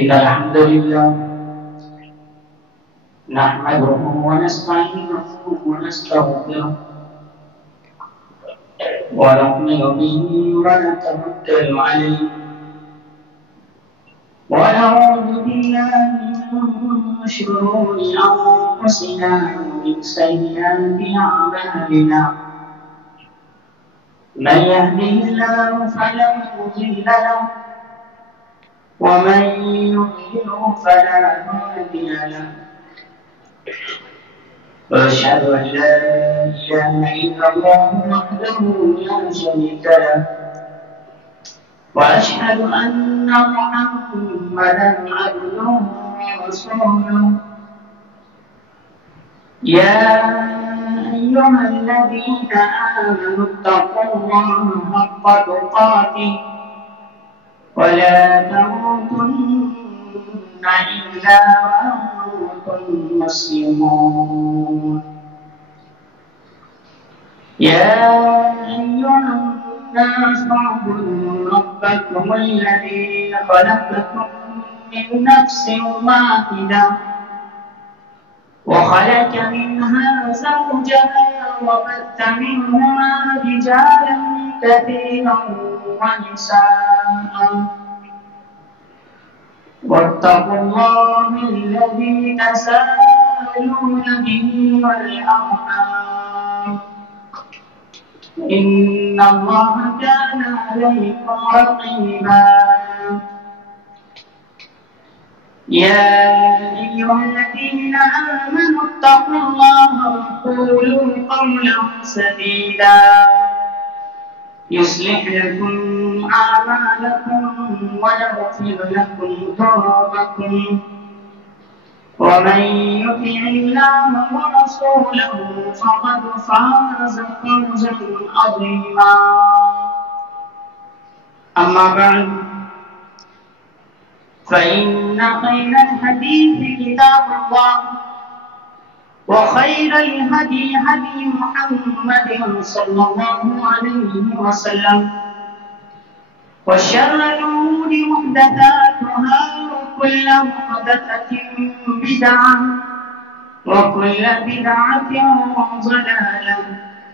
إن الحمد لله نحمده ونستعينه ونستغفره ونؤمن به ونتوكل عليه ونعوذ بالله من شرور أنفسنا ومن سيئات أعمالنا من يهده الله فلا مضل له ومن يضلل فلا هادي له وأشهد أن لا إله إلا الله وحده لا شريك له وأشهد أن محمدا عبده ورسوله يا أيها الذين آمنوا اتقوا الله حق تقاته ولا تموتن إلا وأنتم مسلمون يا أيها الناس اعبدوا ربكم الذي خلقكم من نفس واحدة وخلق منها زوجها وبث منهما رجالا كثيرا ونساء واتقوا الله الذي تساءلون به والأرحام إن الله كان عليكم رقيبا يا أيها الذين آمنوا اتقوا الله وقولوا قولا سديدا يصلح لكم أعمالكم ويغفر لكم ذنوبكم ومن يطع الله ورسوله فقد فاز فوزا عظيما أما بعد فإن خير الحديث كتاب الله وخير الهدي هدي محمد صلى الله عليه وسلم وشر الأمور محدثاتها وكل محدثة بدعة وكل بدعة ضلالة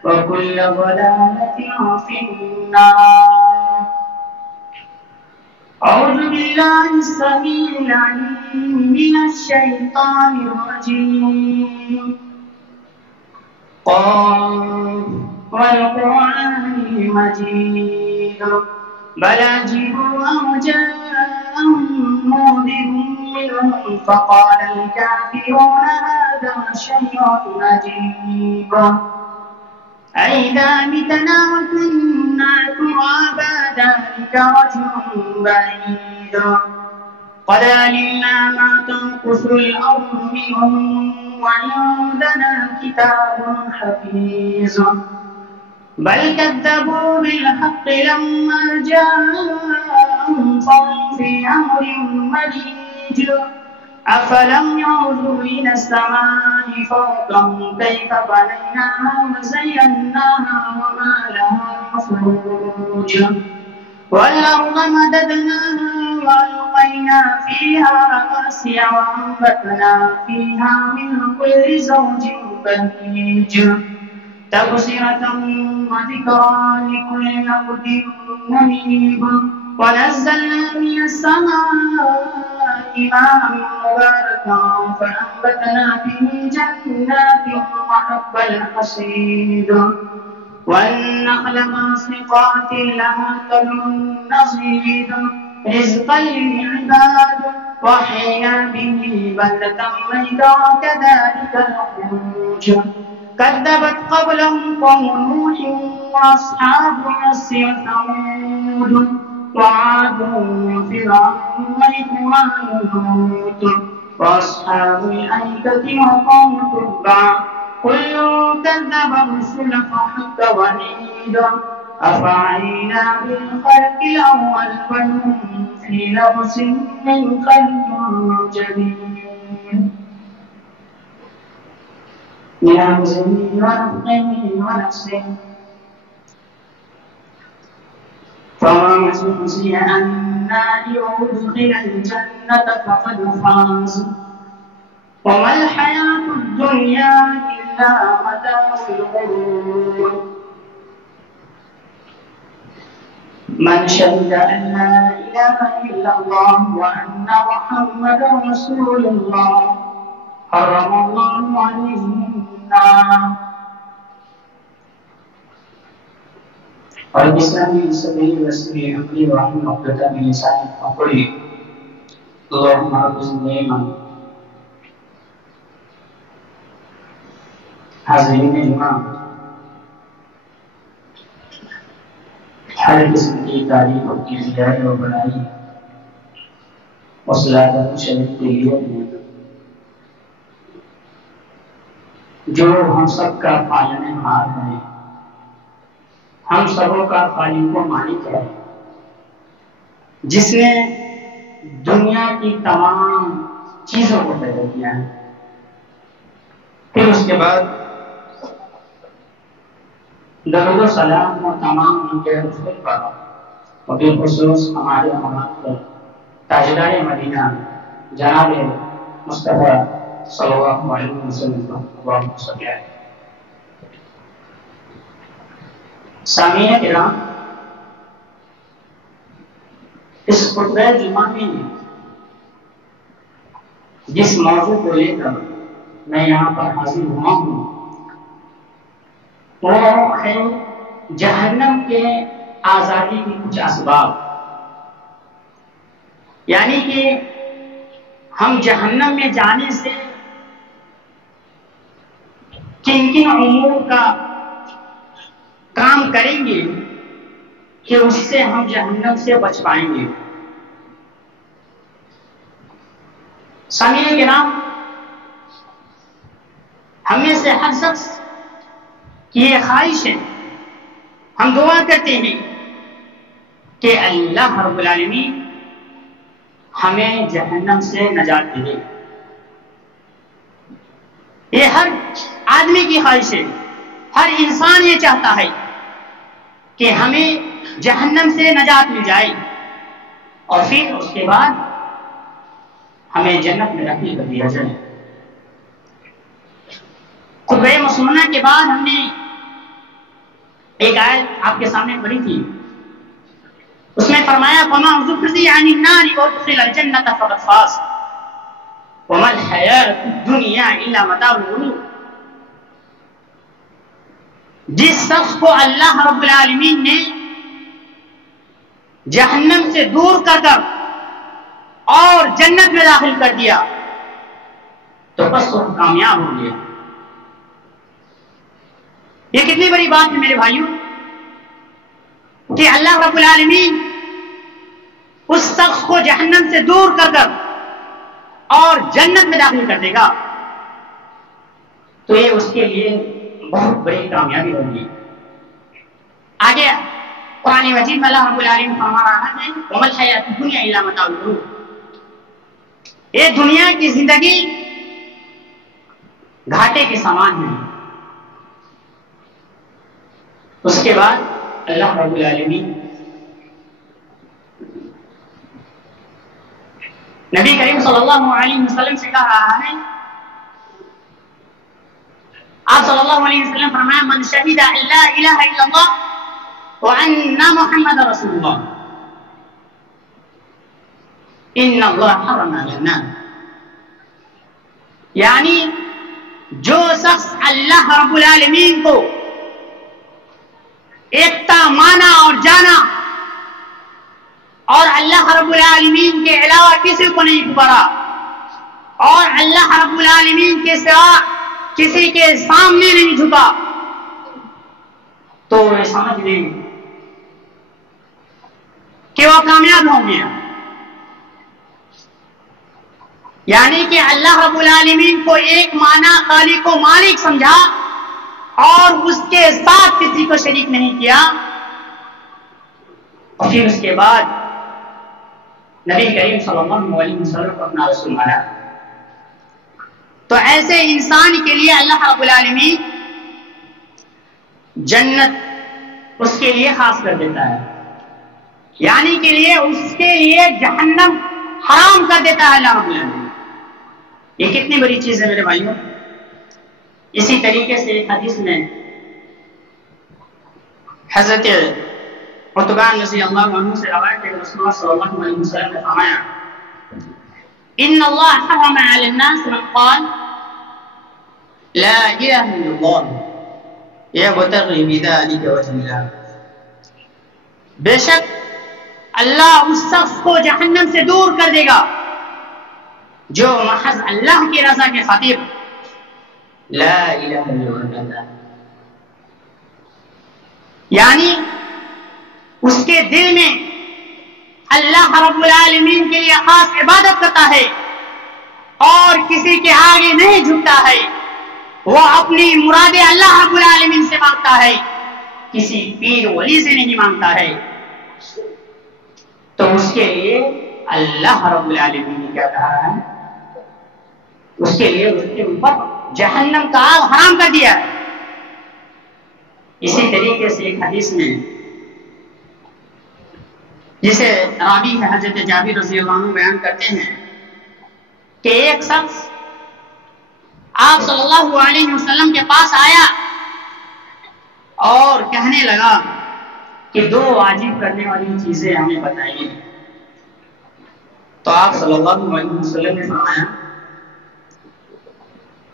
وكل ضلالة في النار. أعوذ بالله السميع العليم من الشيطان الرجيم قاف والقرآن المجيد بل عجبوا أن جاءهم منذر منهم فقال الكافرون هذا شيء عجيب أئذا متنا وكنا ترابا ذلك رجل بعيد قد علمنا ما تنقص الأرض منهم وعندنا كتاب حفيظ بل كذبوا بالحق لما جاءهم فهم في أمر مريج أفلم ينظروا إلى السماء فوقهم كيف بنيناها وزيناها وما لها فروج والأرض مددناها وألقينا فيها رواسي وأنبتنا فيها من كل زوج بهيج تبصرة وذكرى لكل عبد منيب ونزلنا من السماء ماء مباركا فأنبتنا به جنات وحب الحصيد والنخل باسقات لها طلع نضيد رزقا للعباد وأحيينا به بلدة ميتا كذلك الخروج كذبت قبلهم قوم نوح وأصحاب الرس وثمود وعاد وفرعون وإخوان لوط وأصحاب الأيكة وقوم تبع كل كذب الرسل فحق وعيد أفعينا بالخلق الأول فهم في لبس من خلق جديد من همزه ونفخه ونفسه فمن زحزح عن النار وأدخل الجنة فقد فاز وما الحياة الدنيا إلا متاع الغرور من شهد أن لا إله إلا الله وأن محمدا رسول الله حرم الله عليه النار اور بسلامي سبيل وسبيل أمري وحمد عقدة من لساني فقولي اللهم أرزقني إيمان. حاضرین امام، ہر قسم کی تعریف اور کی بجائی اور بڑائی وصلات شریف کے لیے جو ہم سب کا پالن ہار ہے، ہم سبوں کا خالق و مالک ہے، جس نے دنیا کی تمام چیزوں کو پیدا کیا ہے. پھر اس کے بعد درود و سلام اور تمام ان کے رسول پر اور بالخصوص ہمارے تاجدار مدینہ جناب مصطفیٰ صلی اللہ علیہ وسلم اللہم صلی علیہ. سامعین کرام، اس خطبہ جمعہ میں جس موضوع کو لے کر میں یہاں پر حاضر ہوا ہوں وہ ہے جہنم کے آزادی کی کچھ اسباب. یعنی کہ ہم جہنم میں جانے سے کن کن امور کا کام کریں گے کہ اس سے ہم جہنم سے بچ پائیں گے. سامعین کرام، ہم میں سے ہر شخص کی یہ خواہش ہے، ہم دعا کرتے ہیں کہ اللہ رب العالمین ہمیں جہنم سے نجات دے. یہ ہر آدمی کی خواہش ہے، ہر انسان یہ چاہتا ہے کہ ہمیں جہنم سے نجات مل جائے اور پھر اس کے بعد ہمیں جنت میں داخل کر دیا جائے. خطبہ مسنونہ کے بعد ہم نے ایک آیت آپ کے سامنے پڑھی تھی. اس میں فرمایا فَمَنْ زُحْزِحَ عَنِ النَّارِ وَأُدْخِلَ الْجَنَّةَ فَقَدْ فَازَ وَمَا الْحَيَاةُ الدُّنْيَا إِلَّا مَتَاعُ الْغُرُورِ. جس شخص کو اللہ رب العالمین نے جہنم سے دور کر کر اور جنت میں داخل کر دیا تو بس وہ کامیاب ہو گیا. یہ کتنی بڑی بات ہے میرے بھائیوں کہ اللہ رب العالمین اس شخص کو جہنم سے دور کر کر اور جنت میں داخل کر دے گا تو یہ اس کے لیے بہت بڑی کامیابی ہوگی. آگے قرآن مجید میں اللہ رب العالمین فرما رہا ہے وَمَا الْحَيَاةُ الدُّنْيَا إِلَّا مَتَاعُ الْغُرُورِ. یہ دنیا کی زندگی گھاٹے کے سامان ہے. اس کے بعد اللہ رب العالمین نبی کریم صلی اللہ علیہ وسلم سے کہہ رہا ہے، آپ صلی اللہ علیہ وسلم فرمایا من شہد ان لا الہ الا اللہ وان محمد رسول اللہ ان اللہ حرم علی النار. یعنی جو شخص اللہ رب العالمین کو ایکتا مانا اور جانا اور اللہ رب العالمین کے علاوہ کسی کو نہیں پکارا اور اللہ رب العالمین کے سوا کسی کے سامنے نہیں جھکا تو یہ سمجھ لیں کہ وہ کامیاب ہوں گے. یعنی کہ اللہ رب العالمین کو ایک معنی خالق و مالک سمجھا اور اس کے ساتھ کسی کو شریک نہیں کیا اور پھر اس کے بعد نبی کریم صلی اللہ علیہ وسلم کو اپنا رسول مانا تو ایسے انسان کے لیے اللہ رب العالمین جنت اس کے لیے خاص کر دیتا ہے. یعنی کے لیے اس کے لیے جہنم حرام کر دیتا ہے اللہ رب العالمین. یہ کتنی بڑی چیز ہے میرے بھائیوں. اسی طریقے سے ایک حدیث میں حضرت عتبان رضی اللہ عنہ سے روایت ہے کہ رسول اللہ صلی اللہ علیہ وسلم نے فرمایا ان اللہ حرم علی الناس من قال لا الہ الا اللہ یبتغی بذلک وجہ اللہ. بے شک اللہ اس شخص کو جہنم سے دور کر دے گا جو محض اللہ کی رضا کے خاطر لا الہ الا اللہ، یعنی اس کے دل میں اللہ رب العالمین کے لیے خاص عبادت کرتا ہے اور کسی کے آگے نہیں جھکتا ہے. وہ اپنی مرادیں اللہ رب العالمین سے مانگتا ہے، کسی پیر ولی سے نہیں مانگتا ہے. تو اس کے لیے اللہ رب العالمین نے کیا کہا ہے؟ اس کے لیے اس کے اوپر جہنم کا آگ حرام کر دیا ہے. اسی طریقے سے ایک حدیث میں جسے راوی ہے حضرت جابر رضی اللہ عنہ بیان کرتے ہیں کہ ایک شخص آپ صلی اللہ علیہ وسلم کے پاس آیا اور کہنے لگا کہ دو واجب کرنے والی چیزیں ہمیں بتائیے. تو آپ صلی اللہ علیہ وسلم نے فرمایا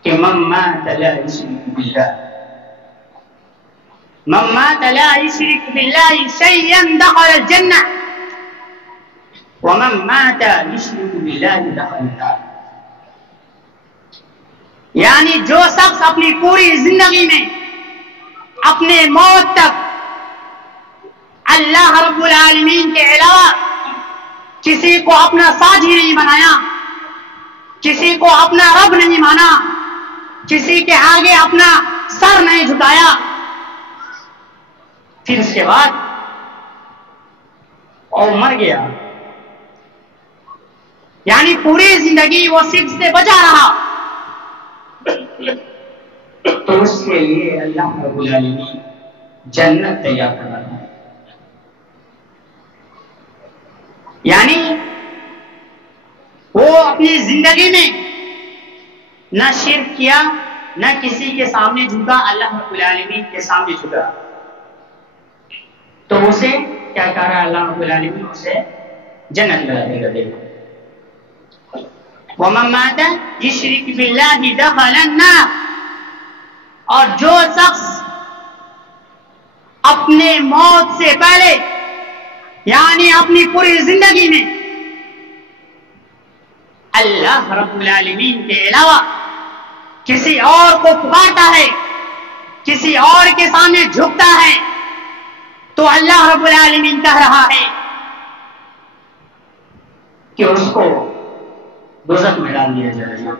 کہ من مات لا یشرک باللہ من مات لا یشرک باللہ شیئا دخل الجنہ ومن مات یشرک باللہ دخل النار. یعنی جو شخص اپنی پوری زندگی میں اپنے موت تک اللہ رب العالمین کے علاوہ کسی کو اپنا ساجی نہیں بنایا، کسی کو اپنا رب نہیں مانا، کسی کے آگے اپنا سر نہیں جھکایا، پھر اس کے بعد اور مر گیا، یعنی پوری زندگی وہ شرک سے بچا رہا، تو اس کے لیے اللہ رب العالمین جنت تیار کر رہا ہے. یعنی وہ اپنی زندگی میں نہ شرک کیا، نہ کسی کے سامنے جھکا، اللہ رب العالمین کے سامنے جھکا، تو اسے کیا کہہ رہا ہے اللہ رب العالمین؟ اسے جنت میں دے گا. وَمَن مَاتَ يُشْرِكْ بِاللَّهِ دَخَلَ النَّارَ. اور جو شخص اپنے موت سے پہلے یعنی اپنی پوری زندگی میں اللہ رب العالمین کے علاوہ کسی اور کو پکارتا ہے، کسی اور کے سامنے جھکتا ہے، تو اللہ رب العالمین کہہ رہا ہے کہ اس کو دوزخ میں ڈال دیا جائے گا.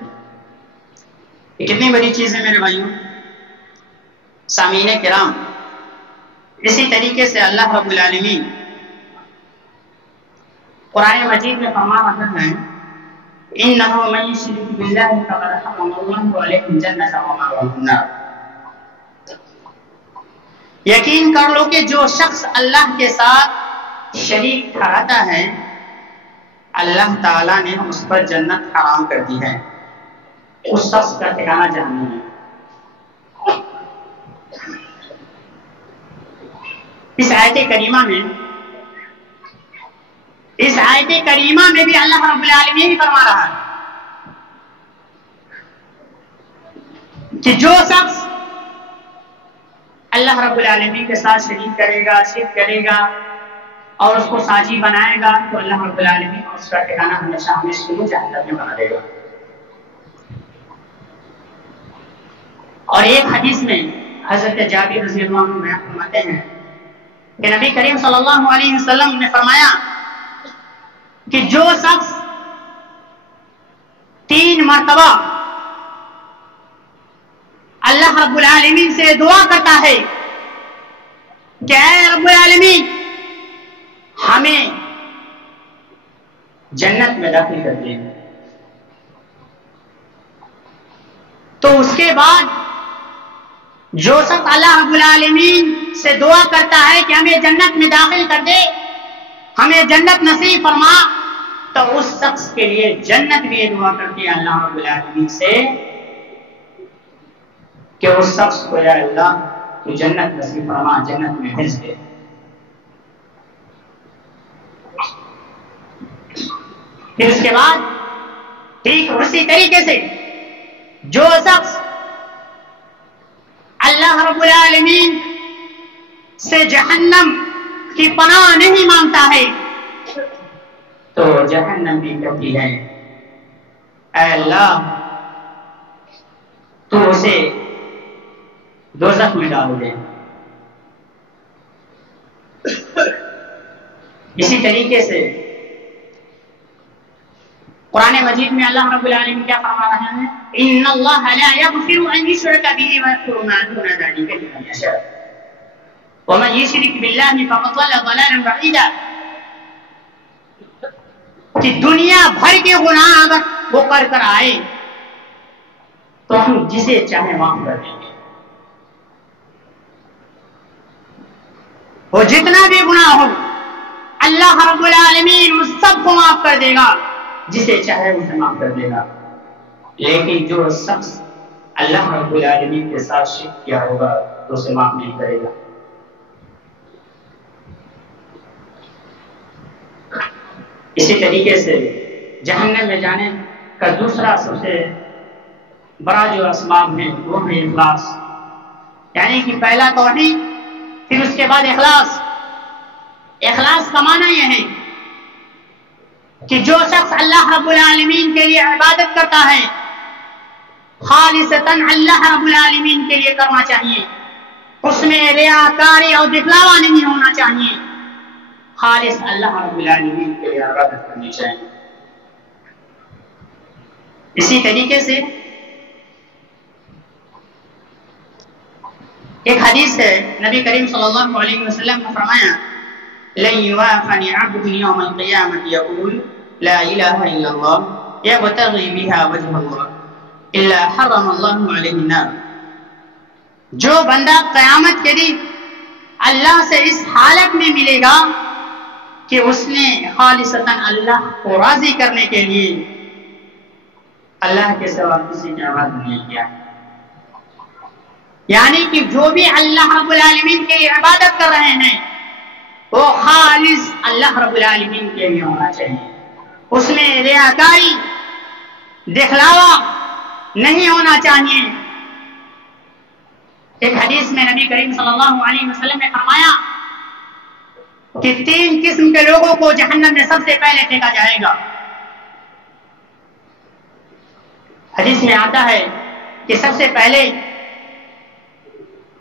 یہ کتنی بڑی چیز ہے میرے بھائیوں. سامعین کرام، اسی طریقے سے اللہ رب العالمین قرآن مجید میں فرما رہا ہے اِنَّهُ مَن يُشْرِكْ بِاللَّهِ فَقَدْ حَرَّمَ اللَّهُ عَلَيْهِ الْجَنَّةَ وَمَأْوَاهُ النَّارُ. یقین کر لو کہ جو شخص اللہ کے ساتھ شریک ٹھہراتا ہے اللہ تعالیٰ نے اس پر جنت حرام کر دی ہے، اس شخص کا ٹھکانہ جہنم ہے. اس آیت کریمہ میں بھی اللہ رب العالمین فرما رہا ہے کہ جو شخص اللہ رب العالمین کے ساتھ شریک کرے گا، شرک کرے گا اور اس کو ساجی بنائے گا، تو اللہ رب العالمین اس کا ٹھکانہ ہمیشہ ہمیشہ کے لیے جہنم میں بنا دے گا. اور ایک حدیث میں حضرت جابر رضی اللہ عنہ بیان فرماتے ہیں کہ نبی کریم صلی اللہ علیہ وسلم نے فرمایا کہ جو شخص 3 مرتبہ اللہ رب العالمین سے دعا کرتا ہے کہ اے رب العالمین ہمیں جنت میں داخل کر دے، تو اس کے بعد جو شخص اللہ رب العالمین سے دعا کرتا ہے کہ ہمیں جنت میں داخل کر دے، ہمیں جنت نصیب فرما، تو اس شخص کے لیے جنت بھی دعا کرتی ہے اللہ رب العالمین سے کہ اس شخص کو یا اللہ تو جنت نصیب فرما، جنت میں بھیج دے۔ پھر اس کے بعد ٹھیک اسی طریقے سے جو شخص اللہ رب العالمین سے جہنم کی پناہ نہیں مانگتا ہے تو جہنم بھی کہتی ہے اے اللہ تو اسے دوزخ میں ڈال دے۔ اسی طریقے سے قرآن مجید میں اللہ رب العالمین کیا فرما رہا ہے؟ ان اللہ لا یغفر ان یشرک به ویغفر ما دون ذلک لمن یشاء ومن یشرک باللہ فقد ضل ضلالا بعیدا۔ کہ دنیا بھر کے گناہ اگر وہ کر آئے تو ہم جسے چاہے معاف کر دیں گے، وہ جتنا بھی گناہ ہو اللہ رب العالمین اس سب کو معاف کر دے گا، جسے چاہے اسے معاف کر دے گا۔ لیکن جو شخص اللہ رب العالمین کے ساتھ شرک کیا ہوگا تو اسے معاف نہیں کرے گا۔ اسی طریقے سے جہنم میں جانے کا دوسرا سب سے بڑا جو اسباب ہے وہ ہے اخلاص، یعنی کہ پہلا توحید، پھر اس کے بعد اخلاص۔ اخلاص کا معنی یہ ہے کہ جو شخص اللہ رب العالمین کے لیے عبادت کرتا ہے خالصتاً اللہ رب العالمین کے لیے کرنا چاہیے، اس میں ریاکاری اور دکھلاوا نہیں ہونا چاہیے، خالص اللہ رب العالمین کے لیے عبادت کرنی چاہیے۔ اسی طریقے سے ایک حدیث ہے، نبی کریم صلی اللہ علیہ وسلم نے فرمایا لن يوافني عبد يوم القيامة يقول لا إله إلا الله يبتغي بها وجه الله إلا حرم الله عليه النار۔ جو بندہ قیامت کے دن اللہ سے اس حالت میں ملے گا کہ اس نے خالصتاً اللہ کو راضی کرنے کے لیے اللہ کے سوا کسی کی عبادت نہیں کیا، یعنی کہ جو بھی اللہ رب العالمین کے لیے عبادت کر رہے ہیں وہ خالص اللہ رب العالمین کے لیے ہونا چاہیے، اس میں ریاکاری دکھلاوا نہیں ہونا چاہیے۔ ایک حدیث میں نبی کریم صلی اللہ علیہ وسلم نے فرمایا کہ 3 قسم کے لوگوں کو جہنم میں سب سے پہلے پھینکا جائے گا۔ حدیث میں آتا ہے کہ سب سے پہلے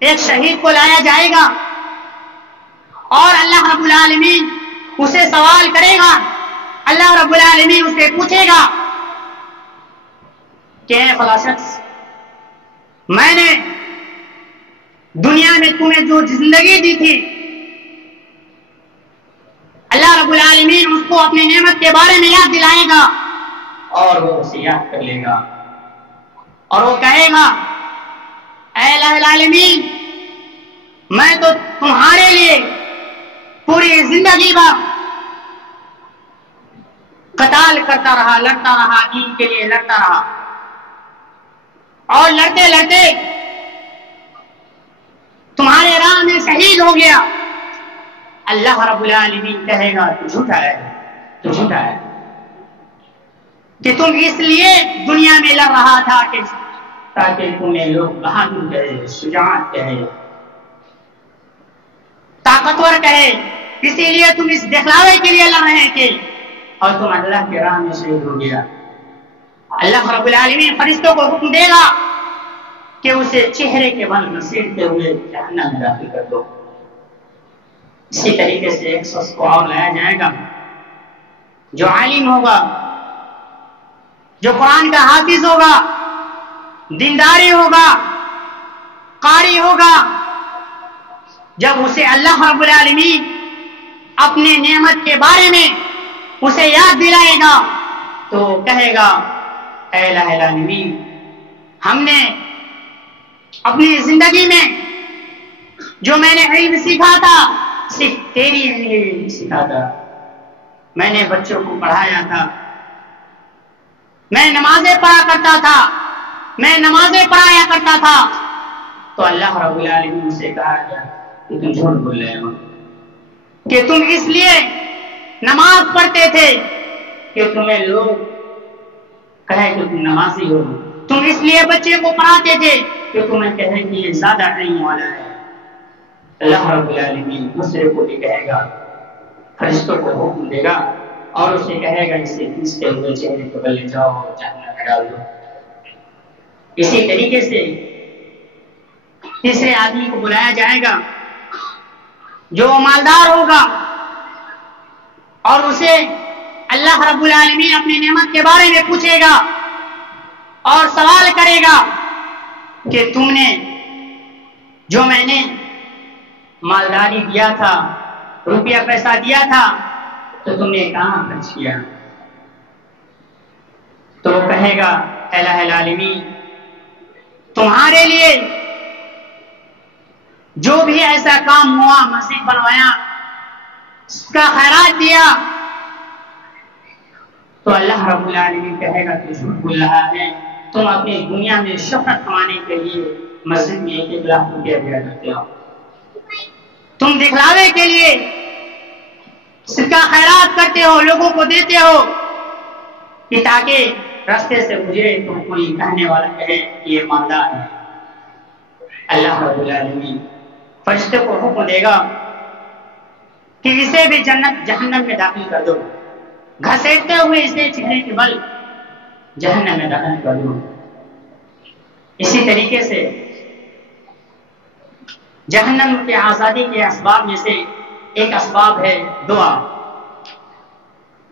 ایک شہید کو لایا جائے گا اور اللہ رب العالمین اسے سوال کرے گا، اللہ رب العالمین اسے پوچھے گا کہ اے فلاں شخص، میں نے دنیا میں تمہیں جو زندگی دی تھی اللہ رب العالمین اس کو اپنی نعمت کے بارے میں یاد دلائے گا اور وہ اسے یاد کر لے گا اور وہ کہے گا اے الہ العالمین، میں تو تمہارے لیے پوری زندگی بھر قتال کرتا رہا، لڑتا رہا، دین کے لیے لڑتا رہا، اور لڑتے لڑتے تمہارے راہ میں شہید ہو گیا۔ اللہ رب العالمین کہے گا تو جھوٹا ہے، تو جھوٹا ہے کہ تم اس لیے دنیا میں لڑ رہا تھا کہ تاکہ تمہیں لوگ بہادر کہے، شجاعت کہے، طاقتور کہے، اسی لیے تم اس دکھلاوے کے لیے لڑ رہے تھے اور تم اللہ کے راہ میں شہید ہو گیا۔ اللہ رب العالمین فرشتوں کو حکم دے گا کہ اسے چہرے کے بل گھسیٹتے ہوئے جہنم میں داخل کر دو۔ اسی طریقے سے ایک شخص کو اور لایا جائے گا جو عالم ہوگا، جو قرآن کا حافظ ہوگا، دینداری ہوگا، قاری ہوگا۔ جب اسے اللہ رب العالمین اپنے نعمت کے بارے میں اسے یاد دلائے گا تو کہے گا اے الہ العالمین، ہم نے اپنی زندگی میں جو میں نے علم سیکھا تھا صرف تیری علم سیکھا تھا، میں نے بچوں کو پڑھایا تھا، میں نمازیں پڑھا کرتا تھا، میں نمازیں پڑھایا کرتا تھا، تو اللہ رب العالمین سے کہا گیا کہ تم جھوٹ بول رہے ہو، کہ تم اس لیے نماز پڑھتے تھے کہ تمہیں لوگ کہے کہ تم نمازی ہو، تم اس لیے بچے کو پڑھاتے تھے کہ تمہیں کہے کہ یہ زیادہ علم والا ہے۔ اللہ رب العالمین دوسرے کو بھی کہے گا، فرشتوں کو حکم دے گا اور اسے کہے گا اسے کھینچتے ہوئے چہرے کو لے جاؤ اور جہنم میں ڈال دو۔ اسی طریقے سے تیسرے آدمی کو بلایا جائے گا جو مالدار ہوگا اور اسے اللہ رب العالمین اپنی نعمت کے بارے میں پوچھے گا اور سوال کرے گا کہ تم نے جو میں نے مالداری دیا تھا، روپیہ پیسہ دیا تھا، تو تم نے کہاں خرچ کیا؟ تو وہ کہے گا الہ العالمین تمہارے لیے جو بھی ایسا کام ہوا، مسجد بنوایا، اس کا خیرات دیا، تو اللہ رب العالمین کہے گا کہ جھوٹ بول رہا ہے، تم اپنی دنیا میں شہرت کمانے کے لیے مسجد میں 1 لاکھ روپیہ دیا کرتے ہو، تم دکھلاوے کے لیے اس کا خیرات کرتے ہو، لوگوں کو دیتے ہو کہ تاکہ راستے سے گزرے تو کوئی کہنے والا کہے یہ مالدار ہے۔ اللہ رب العالمین فرشتے کو حکم دے گا کہ اسے بھی جہنم میں داخل کر دو، گھسیٹتے ہوئے اسے چہرے کے بل جہنم میں داخل کر دو۔ اسی طریقے سے جہنم کے آزادی کے اسباب میں سے ایک اسباب ہے دعا،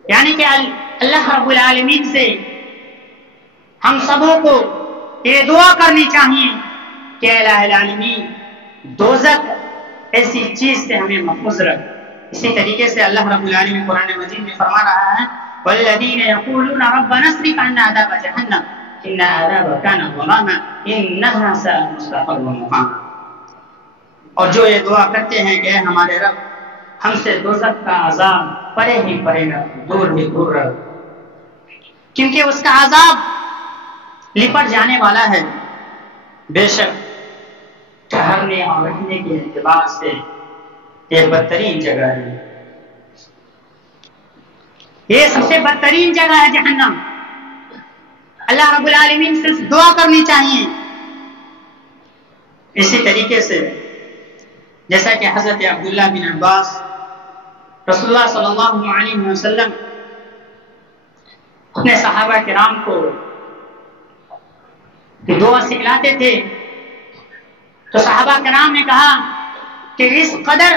یعنی کہ اللہ رب العالمین سے ہم سبوں کو یہ دعا کرنی چاہیے کہ الہ العالمین دوزخ ایسی چیز سے ہمیں محفوظ رکھ۔ اسی طریقے سے اللہ رب العالمین قرآن مجید میں فرما رہا ہے والذین یقولون ربنا اصرف عنا عذاب جہنم ان عذابها کان غراما انها ساءت مستقرا ومقاما، اور جو یہ دعا کرتے ہیں کہ ہمارے رب ہم سے دوزخ کا عذاب پرے ہی پرے گا، دور ہی دور رہو، کیونکہ اس کا عذاب لپٹ جانے والا ہے۔ بے شک ٹھہرنے اور رہنے کے اعتبار سے یہ بدترین جگہ ہے، یہ سب سے بدترین جگہ ہے جہنم۔ اللہ رب العالمین سے دعا کرنی چاہیے۔ اسی طریقے سے جیسا کہ حضرت عبداللہ بن عباس رسول اللہ صلی اللہ علیہ وسلم اپنے صحابہ کرام کو دعا سکھلاتے تھے، تو صحابہ کرام نے کہا کہ اس قدر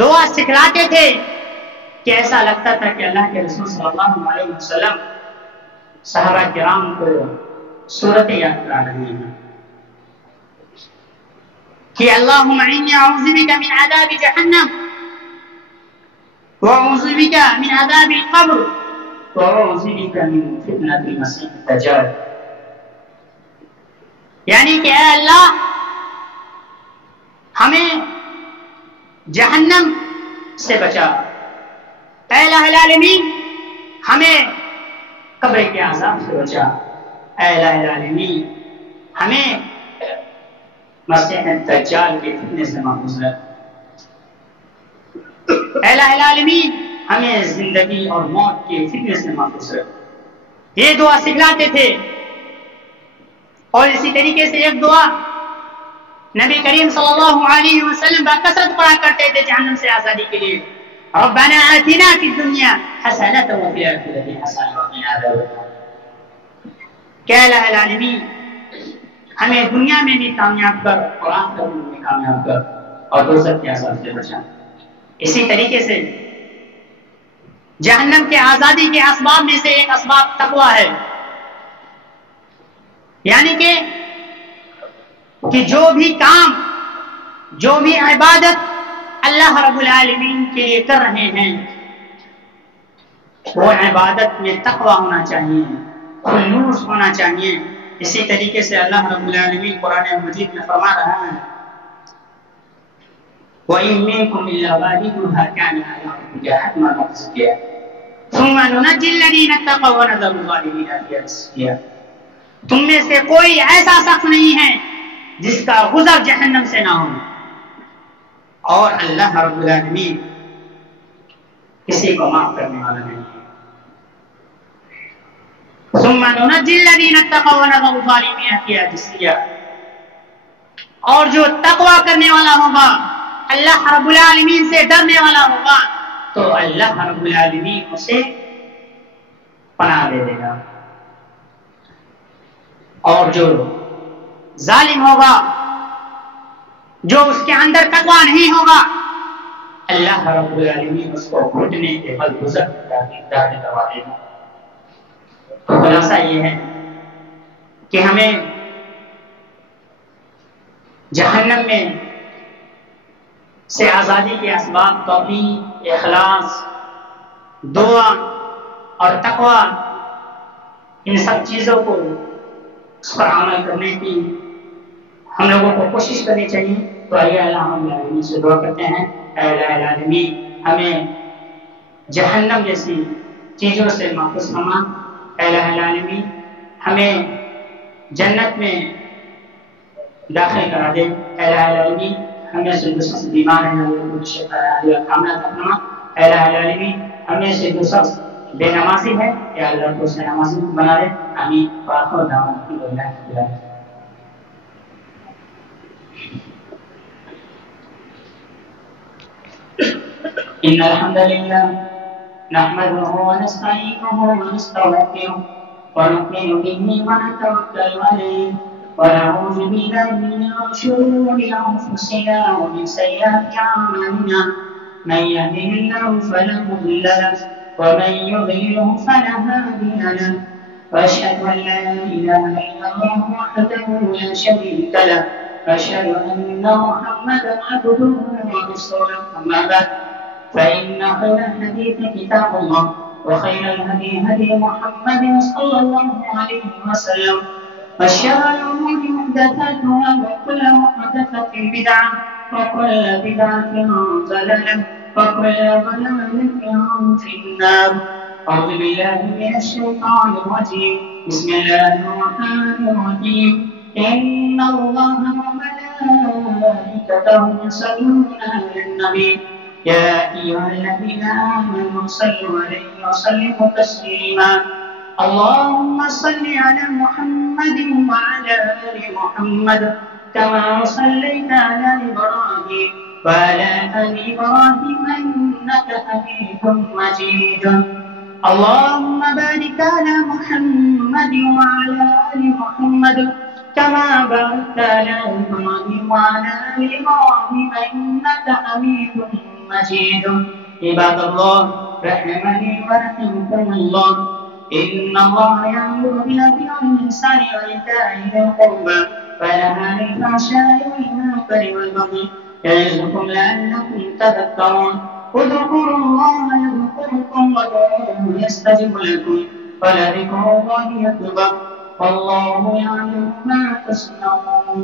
دعا سکھلاتے تھے کہ ایسا لگتا تھا کہ اللہ کے رسول صلی اللہ علیہ وسلم صحابہ کرام کو سورت یاد کرا رہے ہیں کہ اللہم انی اعوذ بک من عذاب جہنم واعوذ بک من عذاب القبر واعوذ بک من فتنۃ المسیح الدجال، یعنی کہ اے اللہ ہمیں جہنم سے بچا، اے الہ العالمین ہمیں قبر کے عذاب سے بچا، اے الہ العالمین ہمیں مسیح الدجال کے فتنے سے محفوظ رکھ، اے الہ العالمین ہمیں زندگی اور موت کے فتنے سے محفوظ رکھ۔ یہ دعا سکھلاتے تھے۔ اور اسی طریقے سے ایک دعا نبی کریم صلی اللہ علیہ وسلم بکثرت پڑھا کرتے تھے جہنم سے آزادی کے لیے، ربنا آتنا فی الدنیا حسنۃ وفی الآخرۃ حسنۃ وقنا عذاب النار، کہ الہ العالمین ہمیں دنیا میں بھی کامیاب کر اور آخرت میں بھی کامیاب کر اور دوزخ کے عذاب سے بچا۔ اسی طریقے سے جہنم کے آزادی کے اسباب میں سے ایک اسباب تقویٰ ہے، یعنی کہ جو بھی کام، جو بھی عبادت اللہ رب العالمین کے لیے کر رہے ہیں وہ عبادت میں تقویٰ ہونا چاہیے، خلوص ہونا چاہیے۔ اسی طریقے سے اللہ رب العالمین قرآن مجید میں فرما رہا ہے وَإِن مِّنكُمْ إِلَّا وَارِدُهَا كَانَ عَلَىٰ رَبِّكَ حَتْمًا مَّقْضِيًّا، ثم ننجي الذين اتقوا ونذر الظالمين فيها جثيا. تم میں سے کوئی ایسا شخص نہیں ہے جس کا گزر جہنم سے نہ ہو، اور اللہ رب العالمین کسی کو معاف کرنے والا نہیں ہے. ثم ننجي الذين اتقوا ونذر الظالمين فيها جثيا. اور جو تقوی کرنے والا ہوگا، اللہ رب العالمین سے ڈرنے والا ہوگا، تو اللہ رب العالمین اسے پناہ دے دے گا. اور جو ظالم ہوگا، جو اس کے اندر تقوی نہیں ہوگا، اللہ رب العالمین اس کو گھٹنے کے بل گزر دبا دے گا. تو خلاصہ یہ ہے کہ ہمیں جہنم میں سے آزادی کے اسباب توحید، اخلاص، دعا اور تقوی، ان سب چیزوں کو اس پر عمل کرنے کی ہم لوگوں کو کوشش کرنی چاہیے. تو آئیے اللہ رب العالمین سے دعا کرتے ہیں، اے الہ العالمین ہمیں جہنم جیسی چیزوں سے محفوظ فرما. اے الہ العالمین ہمیں جنت میں داخل کرا دے. اے الہ العالمین ہمیں سے دوسرے سے بیمار ہیں وہ شفا کامنا کرنا. اے الہ العالمین ہمیں سے دوسرا بے نمازی ہے، یا اللہ کو اسے نمازی بنا دے. آمین. وآخر دعوانا الحمدللہ رب العالمین. إن الحمد لله نحمده ونستعينه ونستغفره ونؤمن به ونتوكل عليه ونعوذ بالله من شرور أنفسنا ومن سيئات أعمالنا. من يهده الله فلا مضل له ومن يضلله فلا هادي له. وأشهد أن لا إله إلا الله وحده لا شريك له وأشهد أن محمدا عبده ورسوله. أما بعد فإن خير الحديث كتاب الله وخير الهدي هدي محمد صلى الله عليه وسلم وشر الأمور محدثاتها وكل محدثة بدعة وكل بدعة ضلالة وكل ضلالة في النار. أعوذ بالله من الشيطان الرجيم. بسم الله الرحمن الرحيم. إن الله وملائكته يصلون على النبي يا أيها الذين آمنوا صلوا عليه وسلموا تسليما. اللهم صل على محمد وعلى آل محمد كما صليت على إبراهيم وعلى آل إبراهيم إنك حميد مجيد. اللهم بارك على محمد وعلى آل محمد كما باركت على إبراهيم وعلى آل إبراهيم إنك حميد مجيد. عباد الله رحمني ورحمكم الله. إن الله يأمر بالعدل والإحسان وإيتاء ذي القربى وينهى عن الفحشاء والمنكر والبغي يعظكم لعلكم تذكرون. اذكروا الله يذكركم وادعوه يستجب لكم ولذكر الله أكبر والله يعلم ما تصنعون.